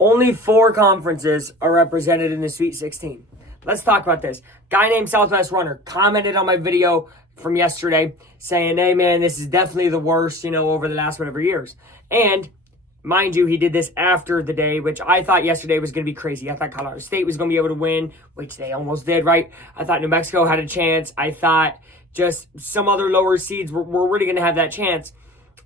Only 4 conferences are represented in the Sweet 16. Let's talk about this. Guy named Southwest Runner commented on my video from yesterday saying, hey man, this is definitely the worst, over the last whatever years. And mind you, he did this after the day, which I thought yesterday was going to be crazy. I thought Colorado State was going to be able to win, which they almost did, right? I thought New Mexico had a chance. I thought just some other lower seeds were really going to have that chance.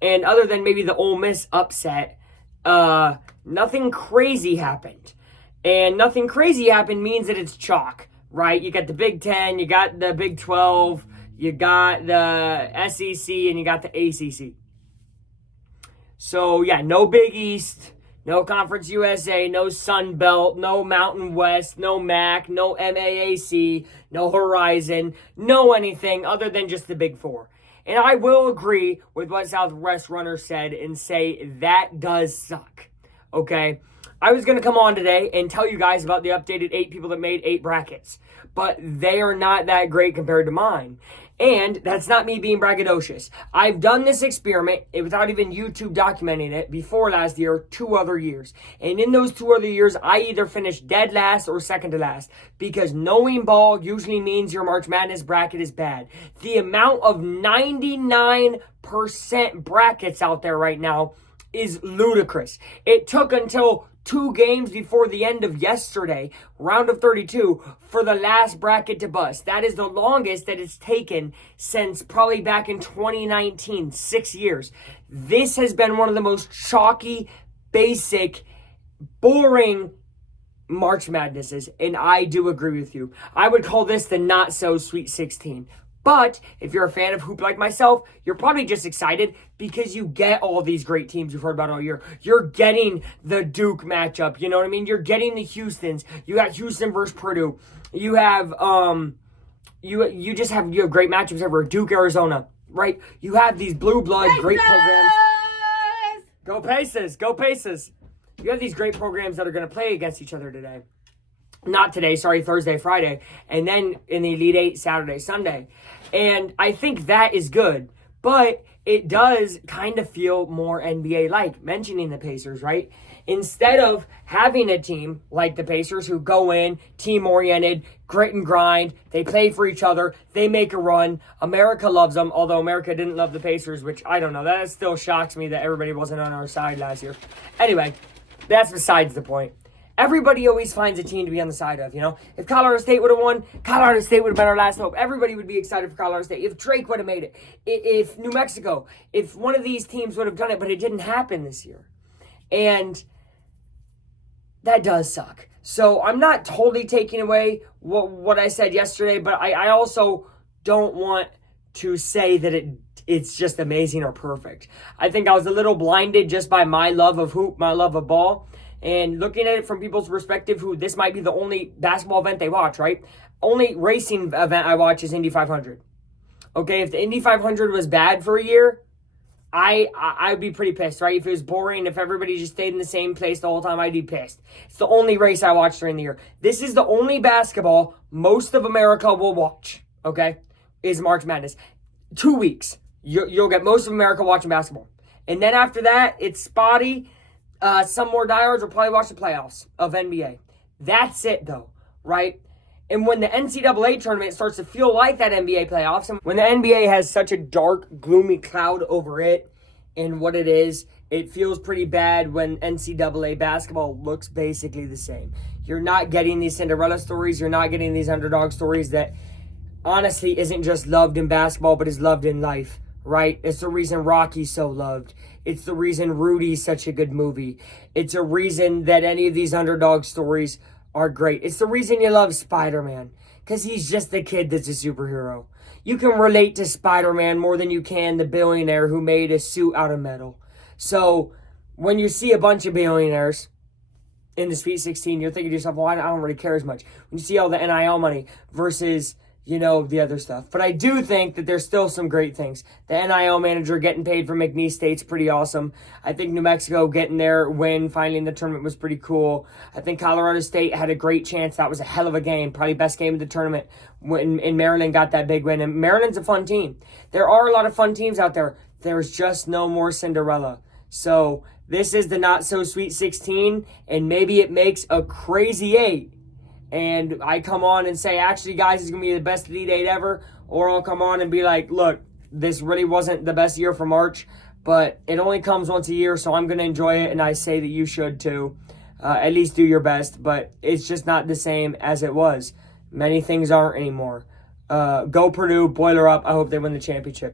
And other than maybe the Ole Miss upset, nothing crazy happened. And nothing crazy happened means that it's chalk, right? You got the Big Ten, you got the Big 12, you got the SEC, and you got the ACC. So, yeah, no Big East, no Conference USA, no Sun Belt, no Mountain West, no MAC, no MAAC, no Horizon, no anything other than just the Big Four. And I will agree with what Southwest Runner said and say that does suck, okay? I was going to come on today and tell you guys about the updated 8 people that made 8 brackets, but they are not that great compared to mine. And that's not me being braggadocious. I've done this experiment without even YouTube documenting it before last year, 2 other years. And in those 2 other years, I either finished dead last or second to last because knowing ball usually means your March Madness bracket is bad. The amount of 99% brackets out there right now is ludicrous. It took until 2 games before the end of yesterday, round of 32, for the last bracket to bust. That is the longest that it's taken since probably back in 2019, 6 years. This has been one of the most chalky, basic, boring March Madnesses, and I do agree with you. I would call this the not-so-sweet 16. But if you're a fan of hoop like myself, you're probably just excited because you get all these great teams you've heard about all year. You're getting the Duke matchup, you know what I mean? You're getting the Houstons. You got Houston versus Purdue. You have you have great matchups ever. Duke, Arizona, right? You have these blue blood great programs. Go Pacers, go Pacers. You have these great programs that are going to play against each other today. Not today, sorry, Thursday, Friday, and then in the Elite Eight, Saturday, Sunday. And I think that is good, but it does kind of feel more NBA-like, mentioning the Pacers, right? Instead of having a team like the Pacers who go in, team-oriented, grit and grind, they play for each other, they make a run, America loves them, although America didn't love the Pacers, which I don't know, that still shocks me that everybody wasn't on our side last year. Anyway, that's besides the point. Everybody always finds a team to be on the side of, If Colorado State would have won, Colorado State would have been our last hope. Everybody would be excited for Colorado State. If Drake would have made it, if New Mexico, if one of these teams would have done it, but it didn't happen this year. And that does suck. So I'm not totally taking away what I said yesterday, but I also don't want to say that it's just amazing or perfect. I think I was a little blinded just by my love of hoop, my love of ball. And looking at it from people's perspective, who this might be the only basketball event they watch, right? Only racing event I watch is Indy 500. Okay, if the Indy 500 was bad for a year, I'd be pretty pissed, right? If it was boring, if everybody just stayed in the same place the whole time, I'd be pissed. It's the only race I watch during the year. This is the only basketball most of America will watch, okay, is March Madness. 2 weeks, you'll get most of America watching basketball. And then after that, it's spotty. Some more diehards will probably watch the playoffs of NBA. That's it, though, right? And when the NCAA tournament starts to feel like that NBA playoffs, and when the NBA has such a dark, gloomy cloud over it and what it is, it feels pretty bad when NCAA basketball looks basically the same. You're not getting these Cinderella stories. You're not getting these underdog stories that honestly isn't just loved in basketball, but is loved in life. Right? It's the reason Rocky's so loved. It's the reason Rudy's such a good movie. It's a reason that any of these underdog stories are great. It's the reason you love Spider-Man. Because he's just the kid that's a superhero. You can relate to Spider-Man more than you can the billionaire who made a suit out of metal. So, when you see a bunch of billionaires in the Sweet 16, you're thinking to yourself, well, I don't really care as much. When you see all the NIL money versus the other stuff. But I do think that there's still some great things. The NIL manager getting paid for McNeese State's pretty awesome. I think New Mexico getting their win finally in the tournament was pretty cool. I think Colorado State had a great chance. That was a hell of a game. Probably best game of the tournament when Maryland got that big win. And Maryland's a fun team. There are a lot of fun teams out there. There's just no more Cinderella. So this is the not so sweet 16, and maybe it makes a crazy 8. And I come on and say, actually, guys, it's going to be the best Elite 8 ever. Or I'll come on and be like, look, this really wasn't the best year for March, but it only comes once a year, so I'm going to enjoy it, and I say that you should too. At least do your best, but it's just not the same as it was. Many things aren't anymore. Go Purdue, boiler up. I hope they win the championship.